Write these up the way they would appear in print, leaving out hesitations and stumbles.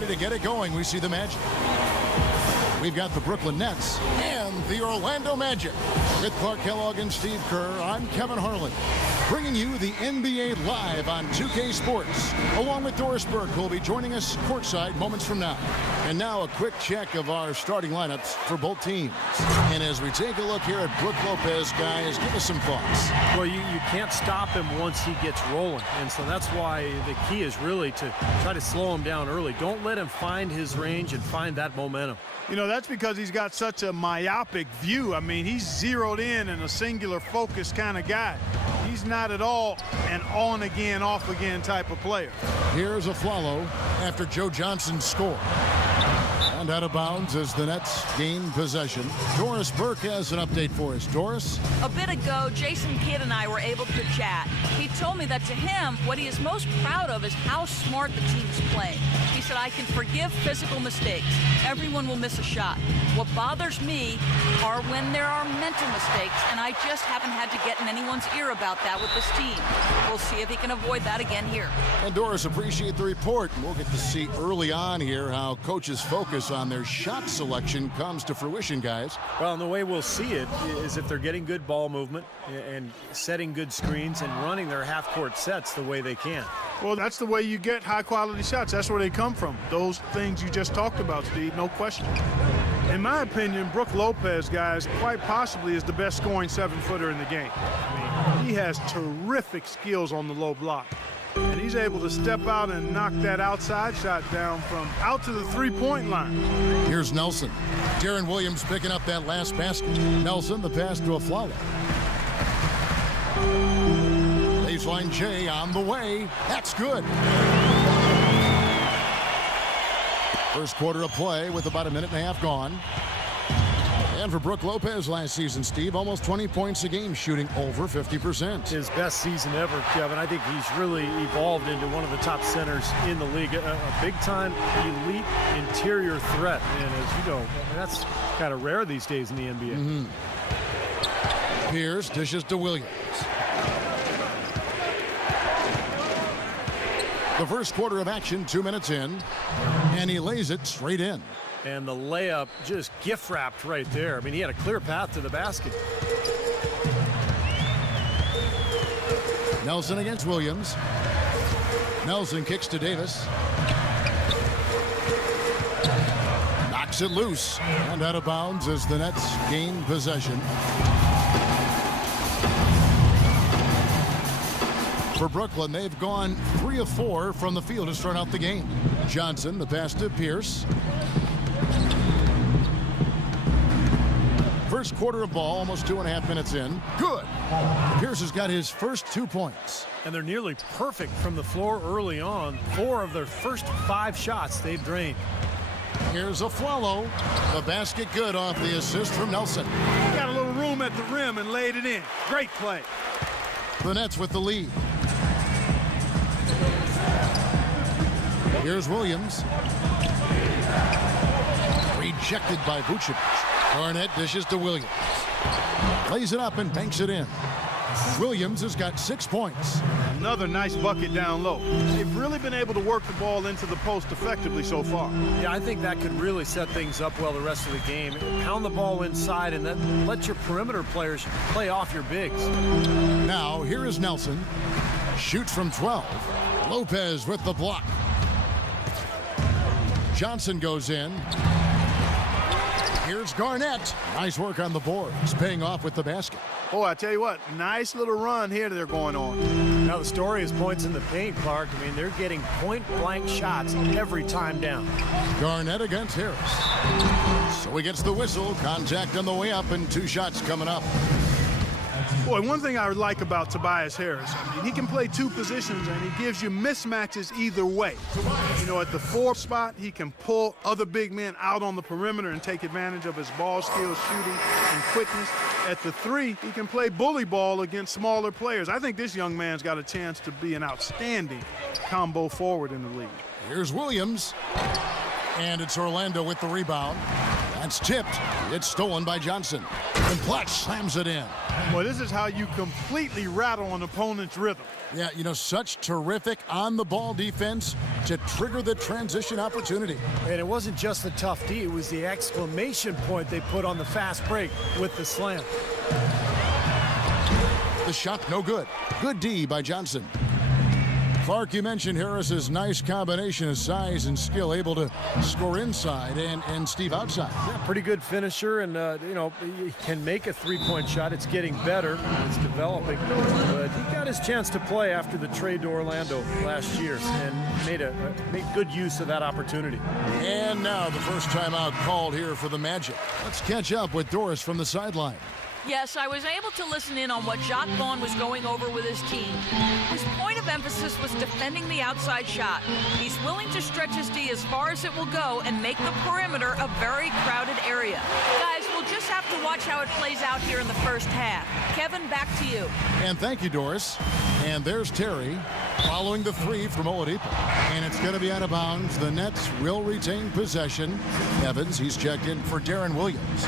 ready to get it going. We see the Magic. We've got the Brooklyn Nets and the Orlando Magic. With Clark Kellogg and Steve Kerr, I'm Kevin Harlan, bringing you the NBA live on 2K Sports, along with Doris Burke, who will be joining us courtside moments from now. And now a quick check of our starting lineups for both teams. And as we take a look here at Brook Lopez, guys, give us some thoughts. Well, you can't stop him once he gets rolling. And so that's why the key is really to try to slow him down early. Don't let him find his range and find that momentum. You know, that's because he's got such a myopic view. I mean, he's zeroed in and a singular focus kind of guy. He's not at all an on-again, off-again type of player. Here's Afflalo after Joe Johnson's score. And out of bounds as the Nets gain possession. Doris Burke has an update for us. Doris? A bit ago, Jason Kidd and I were able to chat. He told me that to him, what he is most proud of is how smart the team's playing. He said, I can forgive physical mistakes. Everyone will miss a shot. What bothers me are when there are mental mistakes, and I just haven't had to get in anyone's ear about that with this team. We'll see if he can avoid that again here. And Doris, appreciate the report. We'll get to see early on here how coaches focus on their shot selection comes to fruition, guys. Well, and the way we'll see it is if they're getting good ball movement and setting good screens and running their half-court sets the way they can. Well, that's the way you get high-quality shots. That's where they come from. Those things you just talked about, Steve, no question. In my opinion, Brook Lopez, guys, quite possibly is the best scoring 7-footer in the game. I mean, he has terrific skills on the low block. And he's able to step out and knock that outside shot down from out to the three-point line. Here's Nelson. Darren Williams picking up that last basket. Nelson, the pass to Afflalo. Baseline J on the way. That's good. First quarter of play with about a minute and a half gone. And for Brook Lopez last season, Steve, almost 20 points a game, shooting over 50%. His best season ever, Kevin. I think he's really evolved into one of the top centers in the league. A big-time elite interior threat. And as you know, that's kind of rare these days in the NBA. Pierce dishes to Williams. The first quarter of action, 2 minutes in, and he lays it straight in. And the layup just gift-wrapped right there. I mean, he had a clear path to the basket. Nelson against Williams. Nelson kicks to Davis. Knocks it loose. And out of bounds as the Nets gain possession. For Brooklyn, they've gone 3 of 4 from the field to start out the game. Johnson, the pass to Pierce. First quarter of ball, almost 2.5 minutes in. Good. Pierce has got his first 2 points. And they're nearly perfect from the floor early on. 4 of their first 5 shots they've drained. Here's Afflalo. The basket good off the assist from Nelson. Got a little room at the rim and laid it in. Great play. The Nets with the lead. Here's Williams. Rejected by Vucevic. Garnett dishes to Williams. Lays it up and banks it in. Williams has got 6 points. Another nice bucket down low. They've really been able to work the ball into the post effectively so far. Yeah, I think that could really set things up well the rest of the game. Pound the ball inside and then let your perimeter players play off your bigs. Now, here is Nelson. Shoots from 12. Lopez with the block. Johnson goes in. Here's Garnett. Nice work on the boards, paying off with the basket. Boy, I tell you what, nice little run here they're going on. Now the story is points in the paint, Clark. I mean, they're getting point-blank shots every time down. Garnett against Harris. So he gets the whistle. Contact on the way up and 2 shots coming up. Boy, one thing I like about Tobias Harris, I mean, he can play 2 positions and he gives you mismatches either way. You know, at the 4 spot, he can pull other big men out on the perimeter and take advantage of his ball skills, shooting, and quickness. At the 3, he can play bully ball against smaller players. I think this young man's got a chance to be an outstanding combo forward in the league. Here's Williams. And it's Orlando with the rebound. That's tipped. It's stolen by Johnson. And Clutch slams it in. Well, this is how you completely rattle an opponent's rhythm. Yeah, you know, such terrific on-the-ball defense to trigger the transition opportunity. And it wasn't just the tough D, it was the exclamation point they put on the fast break with the slam. The shot no good. Good D by Johnson. Clark, you mentioned Harris's nice combination of size and skill, able to score inside and Steve outside. Yeah, pretty good finisher, and you know, he can make a three-point shot. It's getting better, it's developing, but he got his chance to play after the trade to Orlando last year and made good use of that opportunity. And now the first timeout called here for the Magic. Let's catch up with Doris from the sideline. Yes, I was able to listen in on what Jacques Vaughn was going over with his team. His point of emphasis was defending the outside shot. He's willing to stretch his D as far as it will go and make the perimeter a very crowded area. Guys, we'll just have to watch how it plays out here in the first half. Kevin, back to you. And thank you, Doris. And there's Terry following the three from Oladipo. And it's going to be out of bounds. The Nets will retain possession. Evans, he's checked in for Darren Williams.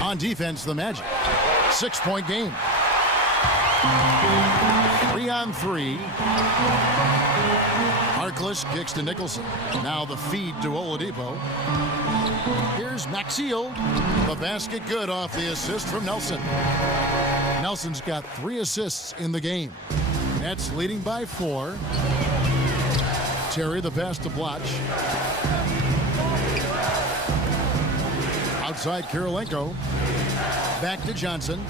On defense, the Magic. 6-point game. 3-on-3. Harkless kicks to Nicholson. Now the feed to Oladipo. Here's Maxiel. The basket good off the assist from Nelson. Nelson's got 3 assists in the game. Nets leading by 4. Terry the pass to Blotch. Outside Kirilenko. Back to Johnson.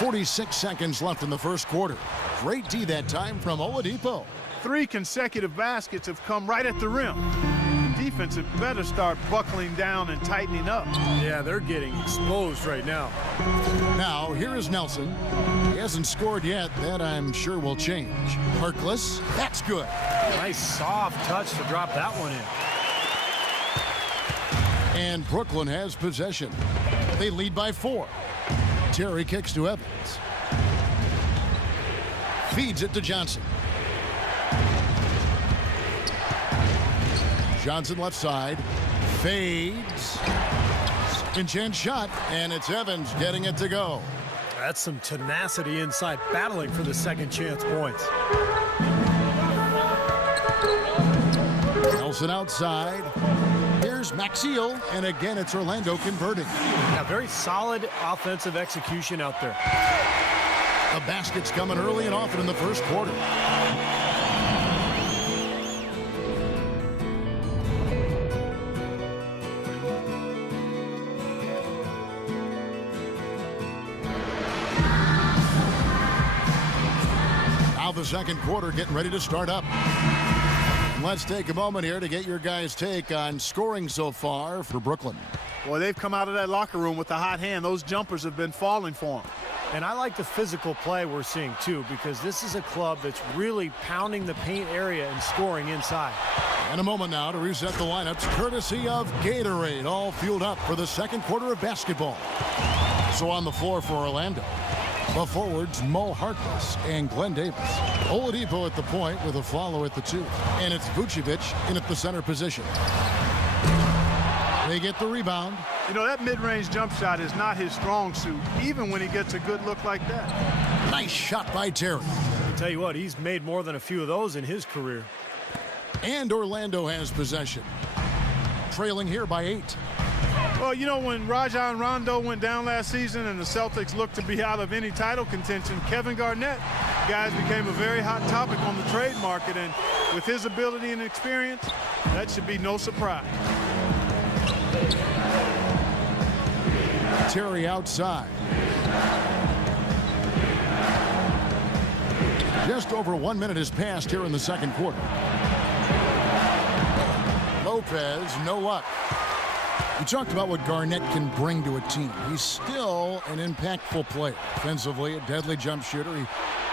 46 seconds left in the first quarter. Great D that time from Oladipo. 3 consecutive baskets have come right at the rim. Defense had better start buckling down and tightening up. Yeah, they're getting exposed right now. Now, here is Nelson. He hasn't scored yet. That, I'm sure, will change. Harkless. That's good. Nice soft touch to drop that one in. And Brooklyn has possession. They lead by 4. Terry kicks to Evans. Feeds it to Johnson. Johnson left side. Fades. Second chance shot. And it's Evans getting it to go. That's some tenacity inside, battling for the second chance points. Nelson outside. Here's Maxiel, and again it's Orlando converting. Yeah, very solid offensive execution out there. The basket's coming early and often in the first quarter. Now the second quarter getting ready to start up. Let's take a moment here to get your guys' take on scoring so far for Brooklyn. Boy, they've come out of that locker room with a hot hand. Those jumpers have been falling for them. And I like the physical play we're seeing, too, because this is a club that's really pounding the paint area and scoring inside. And a moment now to reset the lineups, courtesy of Gatorade, all fueled up for the second quarter of basketball. So on the floor for Orlando, the forwards Mo Harkless and Glenn Davis. Oladipo at the point with a follow at the 2. And it's Vucevic in at the center position. They get the rebound. You know, that mid-range jump shot is not his strong suit, even when he gets a good look like that. Nice shot by Terry. I'll tell you what, he's made more than a few of those in his career. And Orlando has possession. Trailing here by 8. Well, you know, when Rajon Rondo went down last season and the Celtics looked to be out of any title contention, Kevin Garnett, guys, became a very hot topic on the trade market. And with his ability and experience, that should be no surprise. Terry outside. Just over 1 minute has passed here in the second quarter. Lopez, no luck. We talked about what Garnett can bring to a team. He's still an impactful player. Offensively, a deadly jump shooter. He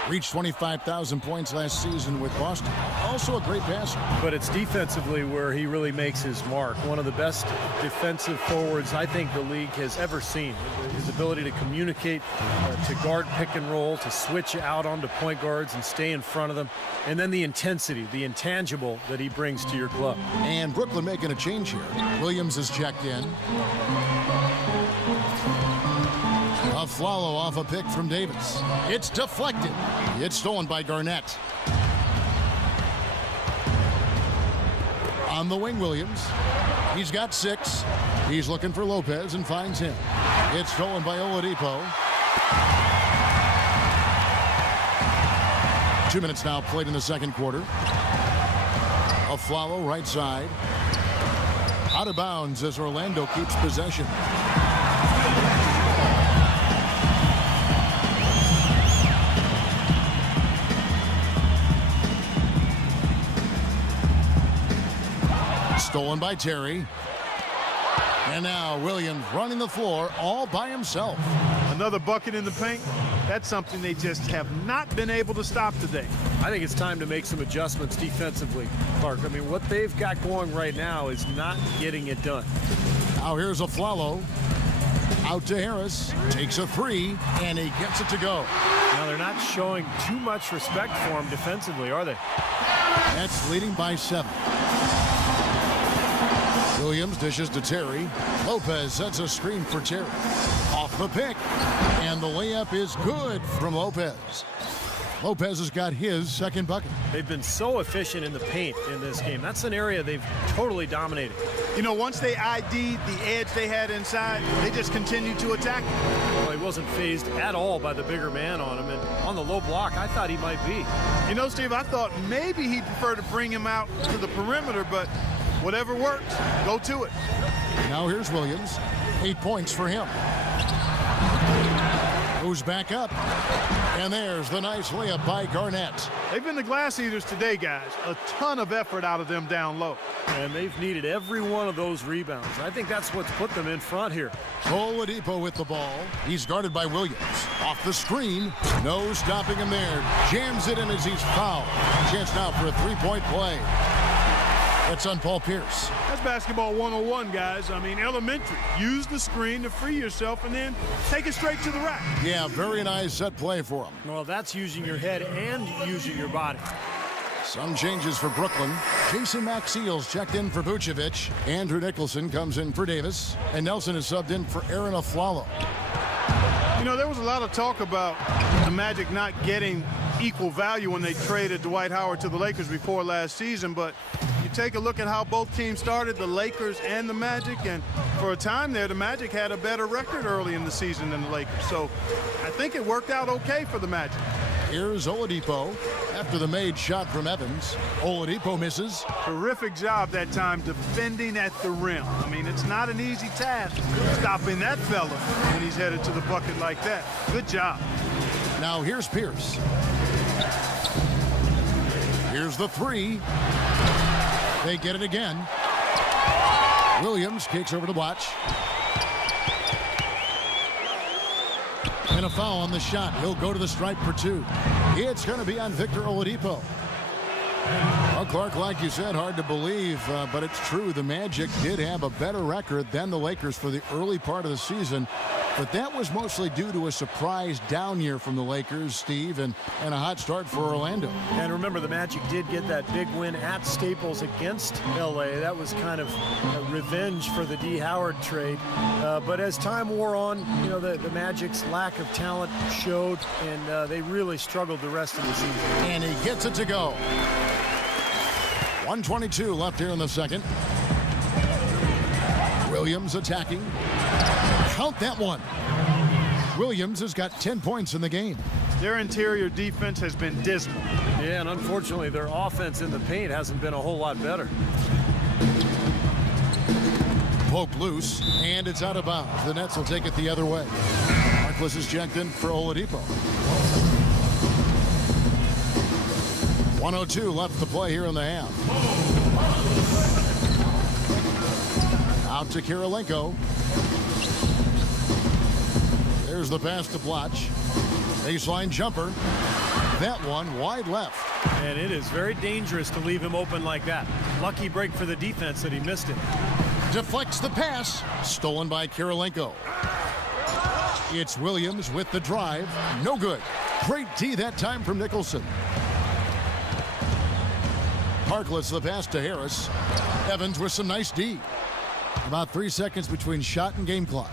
Reached 25,000 points last season with Boston. Also a great passer. But it's defensively where he really makes his mark. One of the best defensive forwards I think the league has ever seen. His ability to communicate, to guard pick and roll, to switch out onto point guards and stay in front of them. And then the intensity, the intangible that he brings to your club. And Brooklyn making a change here. Williams is checked in. Afflalo off a pick from Davis. It's deflected. It's stolen by Garnett. On the wing, Williams. He's got 6. He's looking for Lopez and finds him. It's stolen by Oladipo. 2 minutes now played in the second quarter. Afflalo right side. Out of bounds as Orlando keeps possession. Stolen by Terry. And now Williams running the floor all by himself. Another bucket in the paint. That's something they just have not been able to stop today. I think it's time to make some adjustments defensively, Clark. I mean, what they've got going right now is not getting it done. Now here's Afflalo. Out to Harris. Takes a 3, and he gets it to go. Now, they're not showing too much respect for him defensively, are they? That's leading by 7. Williams dishes to Terry. Lopez sets a screen for Terry. Off the pick. And the layup is good from Lopez. Lopez has got his second bucket. They've been so efficient in the paint in this game. That's an area they've totally dominated. You know, once they ID'd the edge they had inside, they just continued to attack him. Well, he wasn't phased at all by the bigger man on him. And on the low block, I thought he might be. You know, Steve, I thought maybe he'd prefer to bring him out to the perimeter, but whatever works, go to it. Now here's Williams. 8 points for him. Goes back up. And there's the nice layup by Garnett. They've been the glass eaters today, guys. A ton of effort out of them down low. And they've needed every one of those rebounds. I think that's what's put them in front here. Oladipo with the ball. He's guarded by Williams. Off the screen. No stopping him there. Jams it in as he's fouled. Chance now for a 3-point play. That's on Paul Pierce. That's basketball 101, guys. I mean, elementary. Use the screen to free yourself and then take it straight to the rack. Yeah, very nice set play for him. Well, that's using your head and using your body. Some changes for Brooklyn. Jason Maxiel's checked in for Vucevic. Andrew Nicholson comes in for Davis. And Nelson is subbed in for Aaron Afflalo. You know, there was a lot of talk about the Magic not getting equal value when they traded Dwight Howard to the Lakers before last season, but you take a look at how both teams started, the Lakers and the Magic, and for a time there, the Magic had a better record early in the season than the Lakers. So I think it worked out okay for the Magic. Here's Oladipo after the made shot from Evans. Oladipo misses. Terrific job that time defending at the rim. I mean, it's not an easy task stopping that fella when he's headed to the bucket like that. Good job. Now here's Pierce. Here's the 3. They get it again. Williams kicks over to Blatch. And a foul on the shot. He'll go to the stripe for 2. It's going to be on Victor Oladipo. Well, Clark, like you said, hard to believe, but it's true. The Magic did have a better record than the Lakers for the early part of the season. But that was mostly due to a surprise down year from the Lakers, Steve, and a hot start for Orlando. And remember, the Magic did get that big win at Staples against L.A. That was kind of revenge for the D. Howard trade. But as time wore on, you know, the Magic's lack of talent showed, and they really struggled the rest of the season. And he gets it to go. 1:22 left here in the second. Williams attacking. Count that one. Williams has got 10 points in the game. Their interior defense has been dismal. Yeah, and unfortunately, their offense in the paint hasn't been a whole lot better. Poke loose, and it's out of bounds. The Nets will take it the other way. Marquis is checked in for Oladipo. 1:02 left to play here in the half. Out to Kirilenko. There's the pass to Blatch. Baseline jumper. that one wide left. And it is very dangerous to leave him open like that. Lucky break for the defense that he missed it. Deflects the pass. Stolen by Kirilenko. It's Williams with the drive. No good. Great D that time from Nicholson. Harkless the pass to Harris. Evans with some nice D. About 3 seconds between shot and game clock.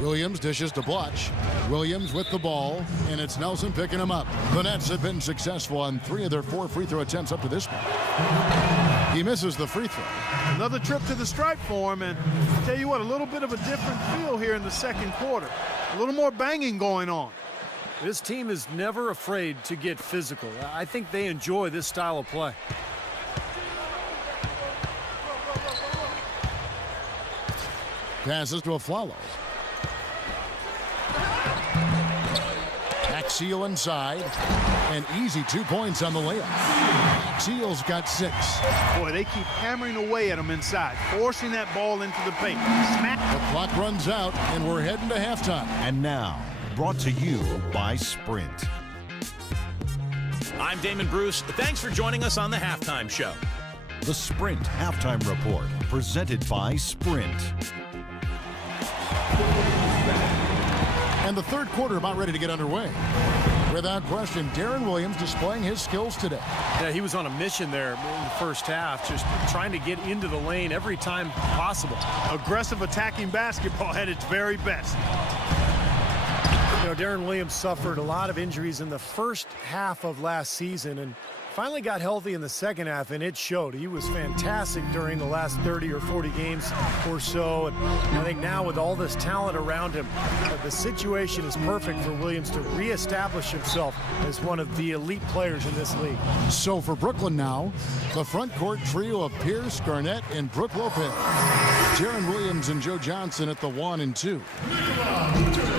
Williams dishes to Blotch. Williams with the ball, and it's Nelson picking him up. The Nets have been successful on 3 of their 4 free throw attempts up to this point. He misses the free throw. Another trip to the stripe for him, and I'll tell you what, a little bit of a different feel here in the second quarter. A little more banging going on. This team is never afraid to get physical. I think they enjoy this style of play. Passes to Aflalo. Axial inside. An easy 2 points on the layup. Axial's got 6. Boy, they keep hammering away at him inside, forcing that ball into the paint. Smack. The clock runs out, and we're heading to halftime. And now, brought to you by Sprint. I'm Damon Bruce. Thanks for joining us on the Halftime Show. The Sprint Halftime Report, presented by Sprint. And the third quarter about ready to get underway. Without question, Deron Williams displaying his skills today. Yeah, he was on a mission there in the first half, just trying to get into the lane every time possible. Aggressive attacking basketball at its very best. You know, Deron Williams suffered a lot of injuries in the first half of last season and finally got healthy in the second half, and it showed. He was fantastic during the last 30 or 40 games or so, and I think now with all this talent around him, the situation is perfect for Williams to reestablish himself as one of the elite players in this league. So for Brooklyn now, the front court trio of Pierce, Garnett, and Brook Lopez. Deron Williams and Joe Johnson at the 1 and 2.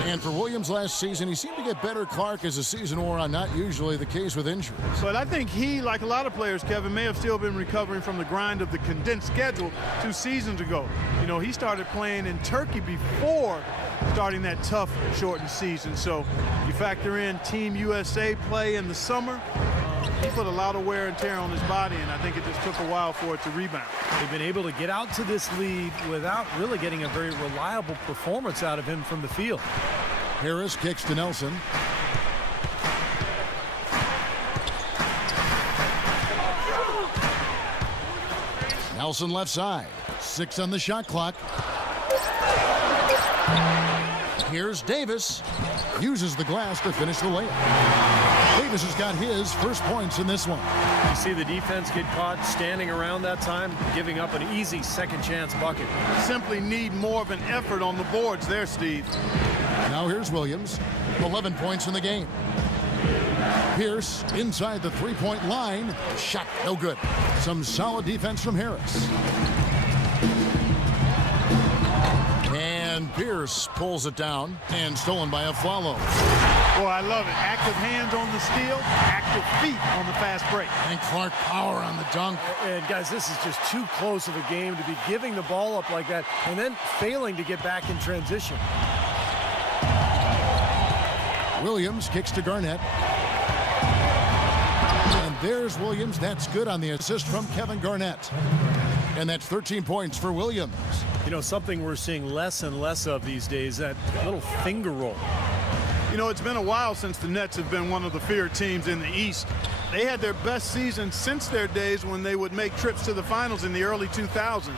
And for Williams last season, he seemed to get better, Clark, as the season wore on. Not usually the case with injuries. But I think he, like a lot of players, Kevin, may have still been recovering from the grind of the condensed schedule 2 seasons ago. You know, he started playing in Turkey before starting that tough, shortened season. So you factor in Team USA play in the summer. He put a lot of wear and tear on his body, and I think it just took a while for it to rebound. They've been able to get out to this lead without really getting a very reliable performance out of him from the field. Harris kicks to Nelson. Nelson left side. 6 on the shot clock. Here's Davis. Uses the glass to finish the layup. Davis has got his first points in this one. You see the defense get caught standing around that time, giving up an easy second chance bucket. Simply need more of an effort on the boards there, Steve. Now here's Williams. 11 points in the game. Pierce inside the three-point line. Shot no good. Some solid defense from Harris. And Pierce pulls it down and stolen by Aflalo. Boy, I love it. Active hands on the steal, active feet on the fast break. And Clark power on the dunk. And guys, this is just too close of a game to be giving the ball up like that and then failing to get back in transition. Williams kicks to Garnett. And there's Williams. That's good on the assist from Kevin Garnett. And that's 13 points for Williams. You know, something we're seeing less and less of these days, that little finger roll. You know, it's been a while since the Nets have been one of the feared teams in the East. They had their best season since their days when they would make trips to the finals in the early 2000s.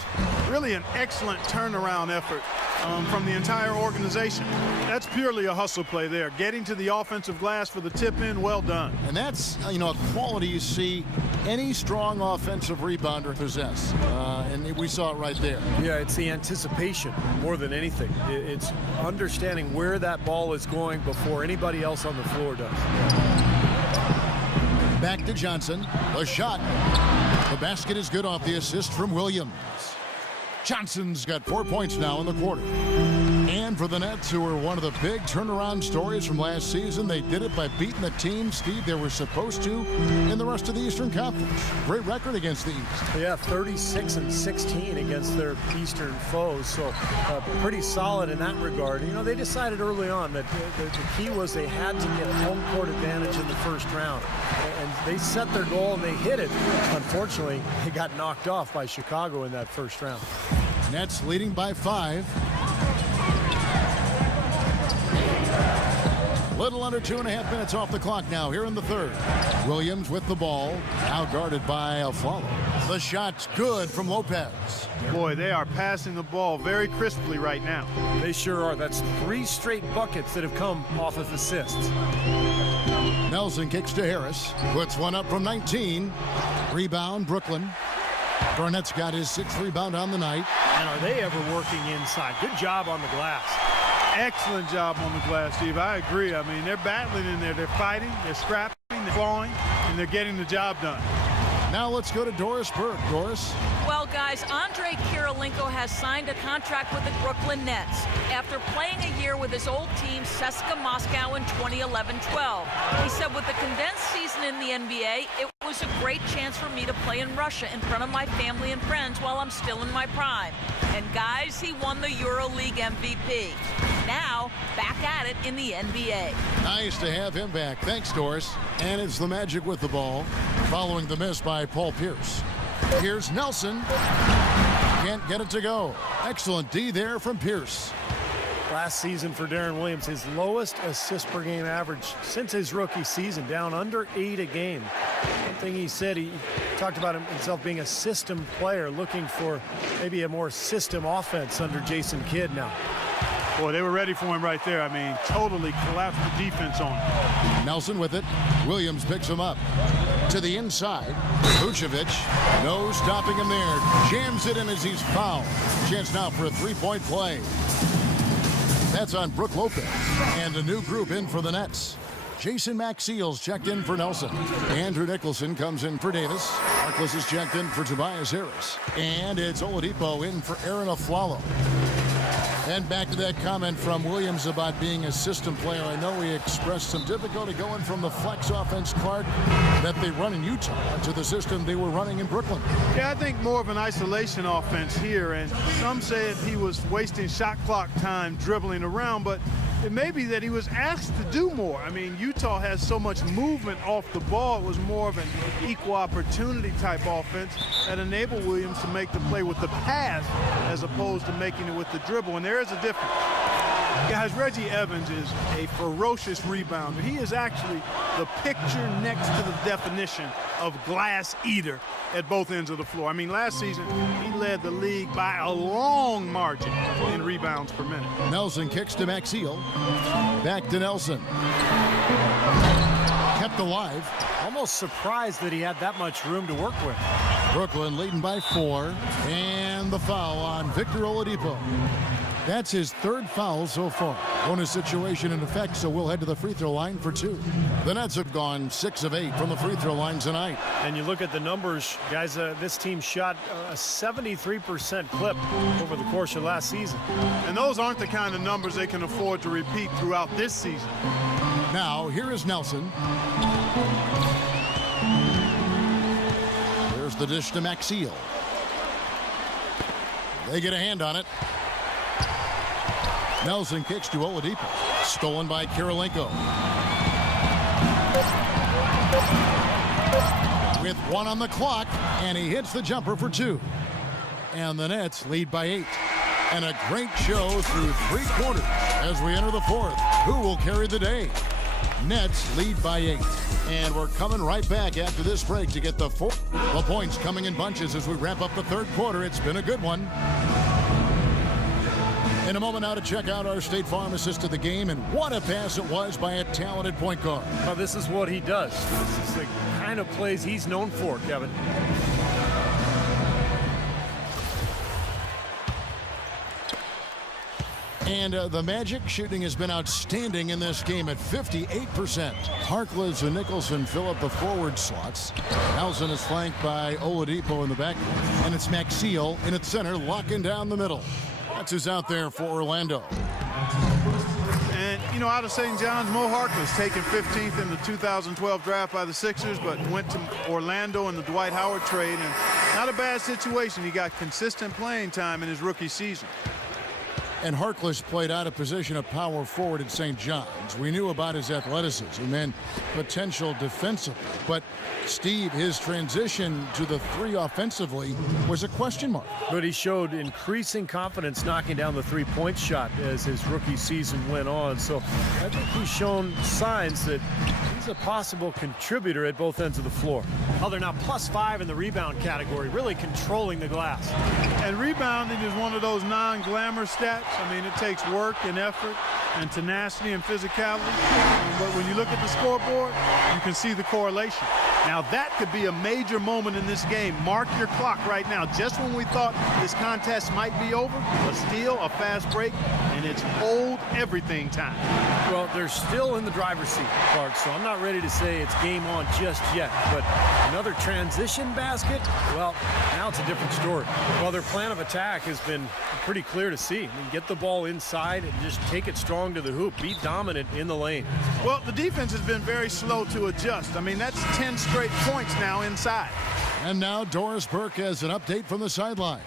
Really an excellent turnaround effort from the entire organization. That's purely a hustle play there. Getting to the offensive glass for the tip-in, well done. And that's, you know, a quality you see any strong offensive rebounder possess. And we saw it right there. Yeah, it's the anticipation more than anything. It's understanding where that ball is going before anybody else on the floor does. Back to Johnson. The shot. The basket is good off the assist from Williams. Johnson's got 4 points now in the quarter. And And for the Nets, who were one of the big turnaround stories from last season, they did it by beating the team, Steve, they were supposed to in the rest of the Eastern Conference. Great record against the East. Yeah, 36-16 against their Eastern foes, so pretty solid in that regard. You know, they decided early on that the key was they had to get home court advantage in the first round, and they set their goal and they hit it. Unfortunately, they got knocked off by Chicago in that first round. Nets leading by 5. Little under 2.5 minutes off the clock now here in the third. Williams with the ball, now guarded by Aflalo. The shot's good from Lopez. Boy, they are passing the ball very crisply right now. They sure are. That's 3 straight buckets that have come off of assists. Nelson kicks to Harris, puts one up from 19. Rebound, Brooklyn. Garnett's got his 6th rebound on the night. And are they ever working inside? Good job on the glass. Excellent job on the glass, Steve. I agree. I mean, they're battling in there. They're fighting, they're scrapping, they're clawing, and they're getting the job done. Now let's go to Doris Burke. Doris? Well, guys, Andre Kirilenko has signed a contract with the Brooklyn Nets after playing a year with his old team, CSKA Moscow, in 2011-12. He said, with the condensed season in the NBA, it was a great chance for me to play in Russia in front of my family and friends while I'm still in my prime. And, guys, he won the EuroLeague MVP. Now, back at it in the NBA. Nice to have him back. Thanks, Doris. And it's the Magic with the ball, following the miss by Paul Pierce. Here's Nelson. Can't get it to go. Excellent D there from Pierce. Last season for Deron Williams, his lowest assist per game average since his rookie season, down under 8 a game. One thing he said, he talked about himself being a system player, looking for maybe a more system offense under Jason Kidd now. Boy, they were ready for him right there. I mean, totally collapsed the defense on him. Nelson with it. Williams picks him up to the inside. Vucevic, no stopping him there. Jams it in as he's fouled. Chance now for a 3-point play. That's on Brook Lopez. And a new group in for the Nets. Jason Maxiell's checked in for Nelson. Andrew Nicholson comes in for Davis. Harkless is checked in for Tobias Harris. And it's Oladipo in for Aaron Aflalo. And back to that comment from Williams about being a system player. I know he expressed some difficulty going from the flex offense, Clark, that they run in Utah to the system they were running in Brooklyn. Yeah, I think more of an isolation offense here. And some said he was wasting shot clock time dribbling around, but it may be that he was asked to do more. I mean, Utah has so much movement off the ball. It was more of an equal opportunity type offense that enabled Williams to make the play with the pass as opposed to making it with the dribble. And there is a difference. Guys, Reggie Evans is a ferocious rebounder. He is actually the picture next to the definition of glass eater at both ends of the floor. I mean, last season, he led the league by a long margin in rebounds per minute. Nelson kicks to Maxiell. Back to Nelson. Kept alive. Almost surprised that he had that much room to work with. Brooklyn leading by 4. And the foul on Victor Oladipo. That's his 3rd foul so far. Bonus situation in effect, so we'll head to the free throw line for 2. The Nets have gone 6 of 8 from the free throw line tonight. And you look at the numbers, guys, this team shot a 73% clip over the course of last season. And those aren't the kind of numbers they can afford to repeat throughout this season. Now, here is Nelson. There's the dish to Maxiell. They get a hand on it. Nelson kicks to Oladipo. Stolen by Kirilenko. With 1 on the clock, and he hits the jumper for 2. And the Nets lead by 8. And a great show through 3 quarters as we enter the 4th. Who will carry the day? Nets lead by 8. And we're coming right back after this break to get the 4th. The points coming in bunches as we wrap up the 3rd quarter. It's been a good one. In a moment now to check out our State Farm assist to the game, and what a pass it was by a talented point guard. Well, this is what he does. This is the kind of plays he's known for, Kevin. And the Magic shooting has been outstanding in this game at 58%. Harkless and Nicholson fill up the forward slots. Nelson is flanked by Oladipo in the backcourt. And it's Maxiell in its center, locking down the middle. That's who's out there for Orlando. And, you know, out of St. John's, Mo Harkless taken 15th in the 2012 draft by the Sixers, but went to Orlando in the Dwight Howard trade. And not a bad situation. He got consistent playing time in his rookie season. And Harkless played out of position of power forward at St. John's. We knew about his athleticism and potential defensively. But, Steve, his transition to the three offensively was a question mark. But he showed increasing confidence knocking down the three-point shot as his rookie season went on. So I think he's shown signs that he's a possible contributor at both ends of the floor. Oh, they're now +5 in the rebound category, really controlling the glass. And rebounding is one of those non-glamour stats. I mean, it takes work and effort and tenacity and physicality. But when you look at the scoreboard, you can see the correlation. Now, that could be a major moment in this game. Mark your clock right now. Just when we thought this contest might be over, a steal, a fast break, and it's hold everything time. Well, they're still in the driver's seat, Clark, so I'm not ready to say it's game on just yet. But another transition basket, well, now it's a different story. Well, their plan of attack has been pretty clear to see. I mean, get the ball inside and just take it strong to the hoop. Be dominant in the lane. Well, the defense has been very slow to adjust. I mean, that's 10 straight points now inside. And now Doris Burke has an update from the sidelines.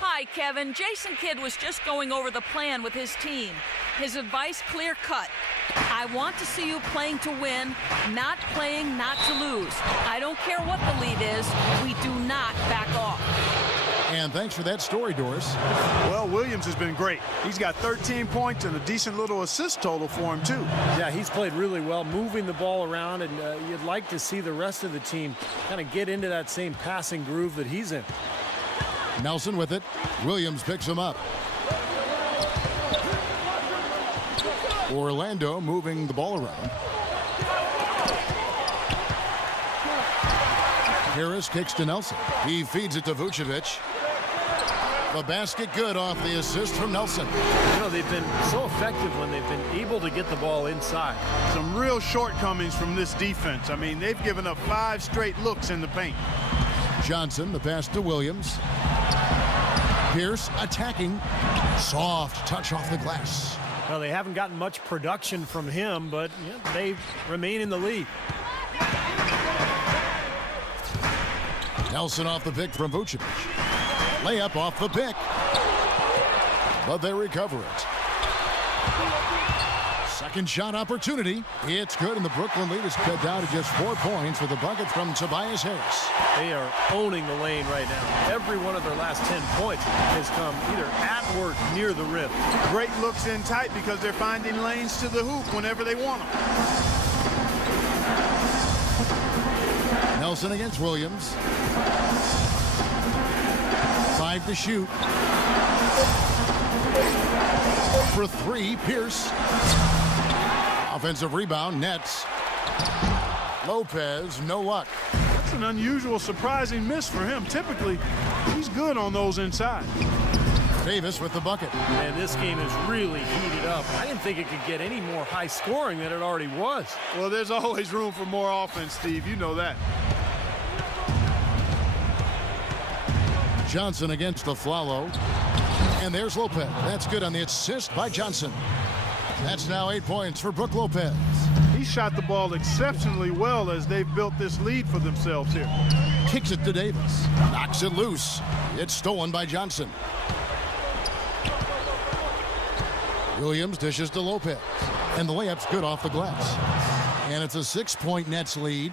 Hi, Kevin. Jason Kidd was just going over the plan with his team. His advice clear-cut. I want to see you playing to win, not playing not to lose. I don't care what the lead is. We do not back off. And thanks for that story, Doris. Well, Williams has been great. He's got 13 points and a decent little assist total for him, too. Yeah, he's played really well, moving the ball around, and you'd like to see the rest of the team kind of get into that same passing groove that he's in. Nelson with it. Williams picks him up. Orlando moving the ball around. Harris kicks to Nelson. He feeds it to Vucevic. The basket good off the assist from Nelson. You know, they've been so effective when they've been able to get the ball inside. Some real shortcomings from this defense. I mean, they've given up 5 straight looks in the paint. Johnson, the pass to Williams. Pierce attacking. Soft touch off the glass. Well, they haven't gotten much production from him, but yeah, they remain in the lead. Nelson off the pick from Vucevic. Layup off the pick. But they recover it. Second shot opportunity. It's good, and the Brooklyn lead is cut down to just 4 points with a bucket from Tobias Harris. They are owning the lane right now. Every one of their last 10 points has come either at or near the rim. Great looks in tight because they're finding lanes to the hoop whenever they want them. Nelson against Williams. 5 to shoot. For 3, Pierce. Offensive rebound, Nets. Lopez, no luck. That's an unusual, surprising miss for him. Typically, he's good on those inside. Davis with the bucket. And this game is really heated up. I didn't think it could get any more high scoring than it already was. Well, there's always room for more offense, Steve. You know that. Johnson against the Flalo. And there's Lopez. That's good on the assist by Johnson. That's now 8 points for Brook Lopez. He shot the ball exceptionally well as they've built this lead for themselves here. Kicks it to Davis. Knocks it loose. It's stolen by Johnson. Williams dishes to Lopez. And the layup's good off the glass. And it's a 6-point Nets lead.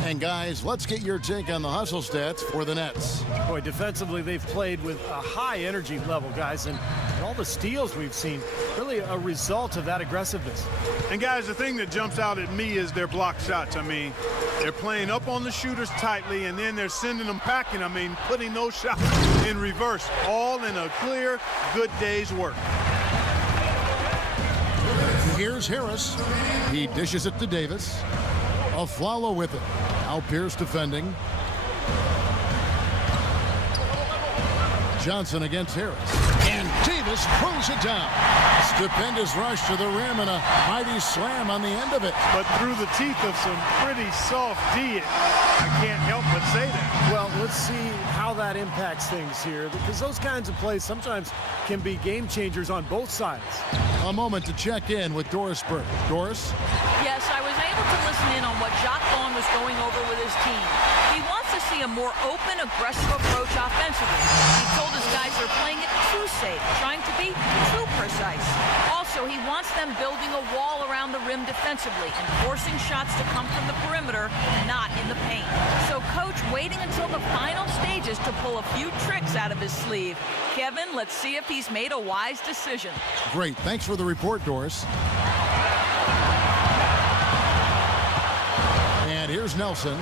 And guys, let's get your take on the hustle stats for the Nets. Boy, defensively, they've played with a high energy level, guys, and all the steals we've seen, really a result of that aggressiveness. And guys, the thing that jumps out at me is their block shots. I mean, they're playing up on the shooters tightly, and then they're sending them packing. I mean, putting those shots in reverse, all in a clear, good day's work. Here's Harris. He dishes it to Davis. Afflalo with it. Now Pierce defending. Johnson against Harris. And Davis throws it down. Stupendous rush to the rim and a mighty slam on the end of it. But through the teeth of some pretty soft D, I can't help but say that. Well, let's see how that impacts things here, because those kinds of plays sometimes can be game changers on both sides. A moment to check in with Doris Burke. Doris? Yes, I was able to listen in on what Jacques Vaughn was going over with his team. He wants to see a more open, aggressive approach offensively. He told his guys they're playing it too safe, trying to be too precise. Also, he wants them building a wall around the rim defensively and forcing shots to come from the perimeter, not in the paint. So Coach waiting until the final stages to pull a few tricks out of his sleeve. Kevin, let's see if he's made a wise decision. Great. Thanks for the report, Doris. And here's Nelson.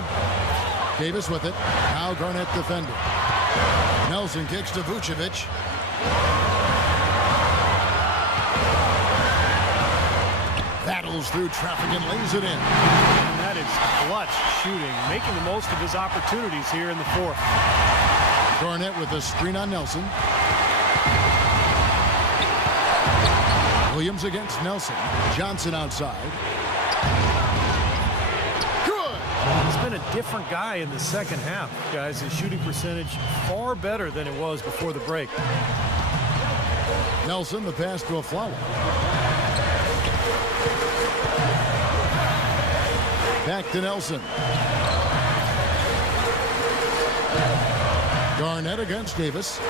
Davis with it. Now Garnett defending. Nelson kicks to Vucevic. Battles through traffic and lays it in. And that is clutch shooting, making the most of his opportunities here in the fourth. Garnett with a screen on Nelson. Williams against Nelson. Johnson outside. Good! He's been a different guy in the second half, guys. His shooting percentage far better than it was before the break. Nelson, the pass to Afflalo. Back to Nelson. Garnett against Davis.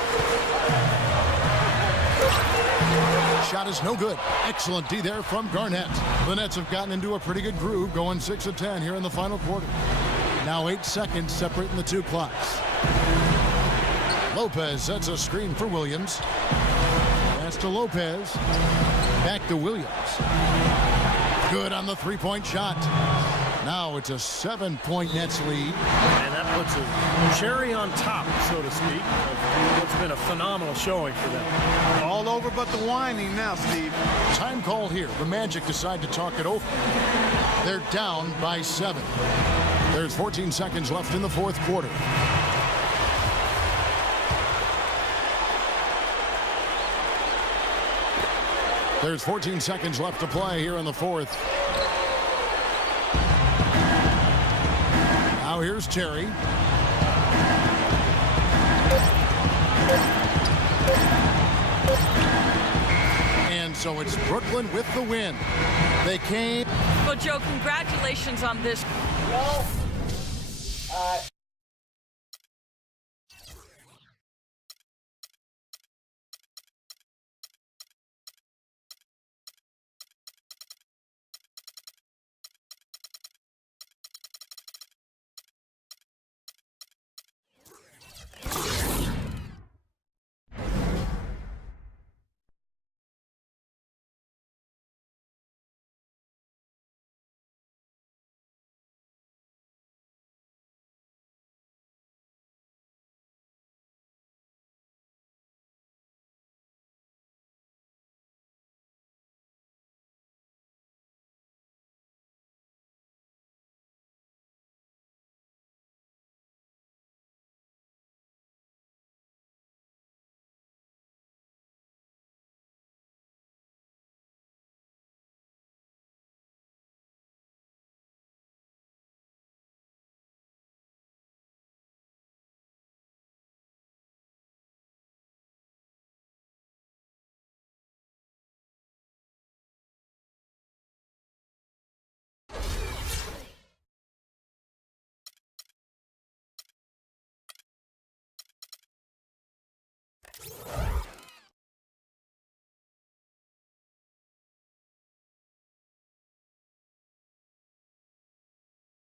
Shot is no good. Excellent D there from Garnett. The Nets have gotten into a pretty good groove, going 6 of 10 here in the final quarter. Now 8 seconds separating the two clocks. Lopez sets a screen for Williams. Pass to Lopez. Back to Williams. Good on the three-point shot. Now it's a 7-point Nets lead. And that puts a cherry on top, so to speak, of what's been a phenomenal showing for them. All over but the whining now, Steve. Time called here. The Magic decide to talk it over. They're down by 7. There's 14 seconds left in the fourth quarter. There's 14 seconds left to play here in the fourth. Now here's Terry. And so it's Brooklyn with the win. They came. Well, Joe, congratulations on this.